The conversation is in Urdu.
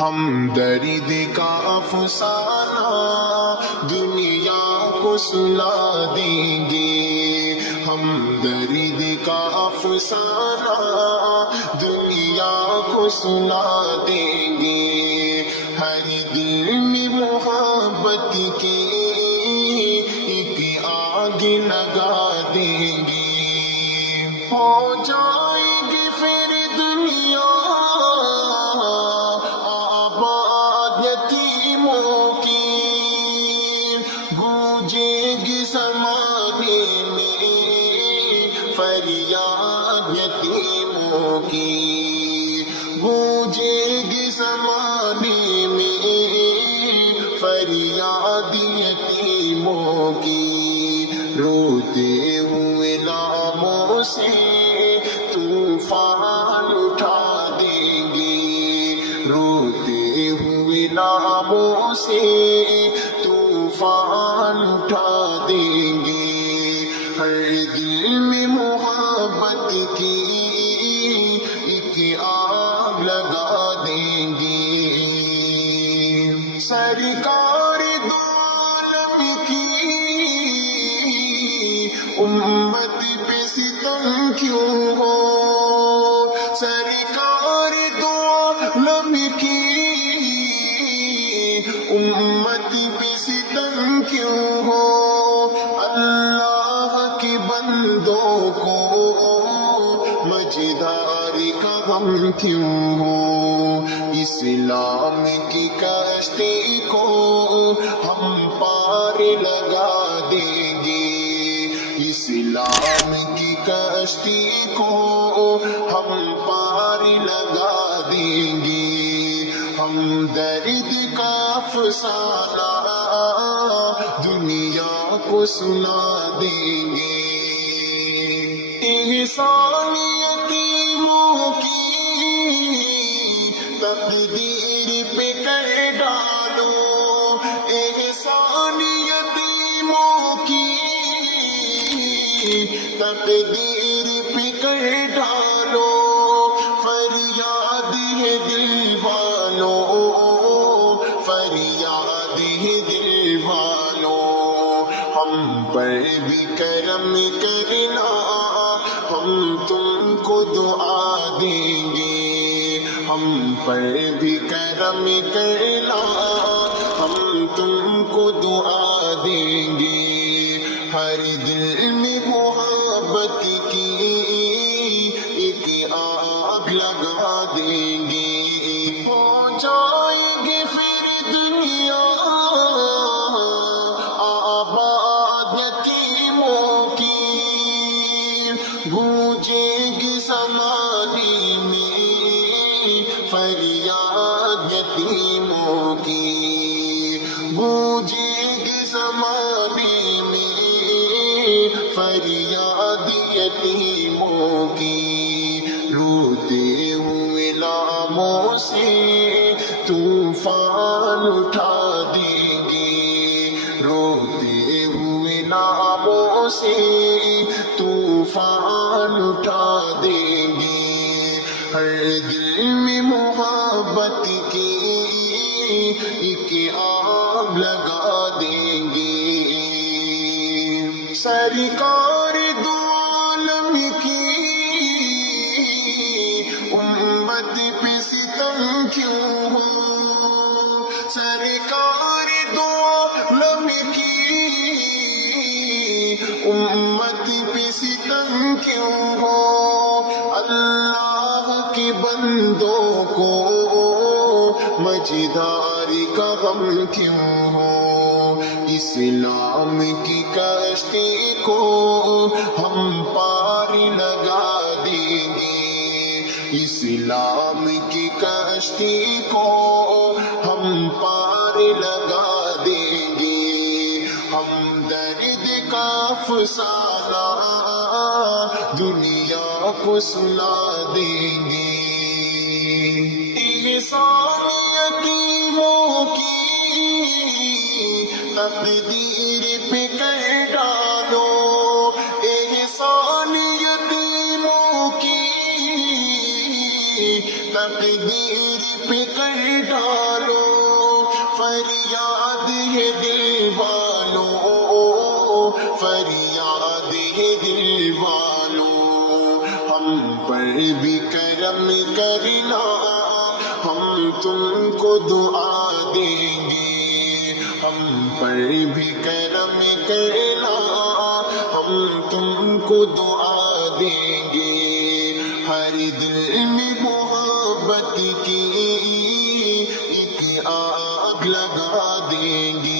ہم درد کا افسانہ دنیا کو سنا دیں گے، ہم درد کا افسانہ دنیا کو سنا دیں گے، ہر دل میں محبت کی ایک آگ لگا دیں گے، ہو جائے گی پھر دنیا آباد یتیموں کی، گونجے گی زمانے میں فریاد یتیموں کی، گونجے گی زمانے میں فریاد یتیموں کی، روتے ہوئے ناموں سے طوفان اٹھا دیں گے، روتے ہوئے ناموں سے طوفان اٹھا دیں گے، ہر دل میں محبت کی ایک آگ لگا دیں گے، سرکار دو عالم کی امت پہ ستم کیوں ہو، سرکار دو عالم کی امت پہ ستم کیوں ہو، اللہ کے بندوں کو مجدار کا غم کیوں ہو، اسلام کی کشتی کو ہم پار لگا دیں گے، اسلام کی کشتی کو ہم پار لگا دیں گے، ہم درد کا افسانہ دنیا کو سنا دیں گے، احسان یتیموں کی تقدیر پہ کر ڈالو، احسان یتیموں کی تقدیر پہ کر ڈالو، فریاد ہے دل والوں، فریاد ہے دل والوں، ہم پر بھی کرم کرنا، ہم تم کو دعا دیں گے، ہم پر بھی کرم کرنا، ہم تم کو دعا دیں گے، ہر دل میں محبت کی ایک آگ لگا دیں گے، ہو جائے گی پھر دنیا آباد یتیموں کی، گونجے گی زمانے میں فریاد یتیموں کی، گونجے گی زمانے میں فریاد یتیموں کی، روتے ہوئے ناموں سے طوفان اٹھا دیں گے، روتے ہوئے ناموں سے طوفان اٹھا دیں گے، ہر دل میں محبت کی ایک آگ لگا دیں گے، سرکار دو عالم کی امت پہ ستم کیوں ہو، سرکار دو عالم کی امت پہ ستم کیوں ہو، اللہ کے بندوں کو مجدار کا غم کیوں ہو، اسلام کی کشتی کو ہم پار لگا دیں گے، اسلام کی کشتی کو ہم پار لگا دیں گے، ہم درد کا افسانہ دنیا کو سنا دیں گے، احسان یتیموں کی تقدیر پہ کر ڈالو، احسان یتیموں کی تقدیر پہ کر ڈالو، فریاد ہے دل والوں، ہم پر بھی کرم کرنا، ہم تم کو دعا دیں گے، ہم پر بھی کرم کرنا، ہم تم کو دعا دیں گے، ہر دل میں محبت کی ایک آگ لگا دیں گے،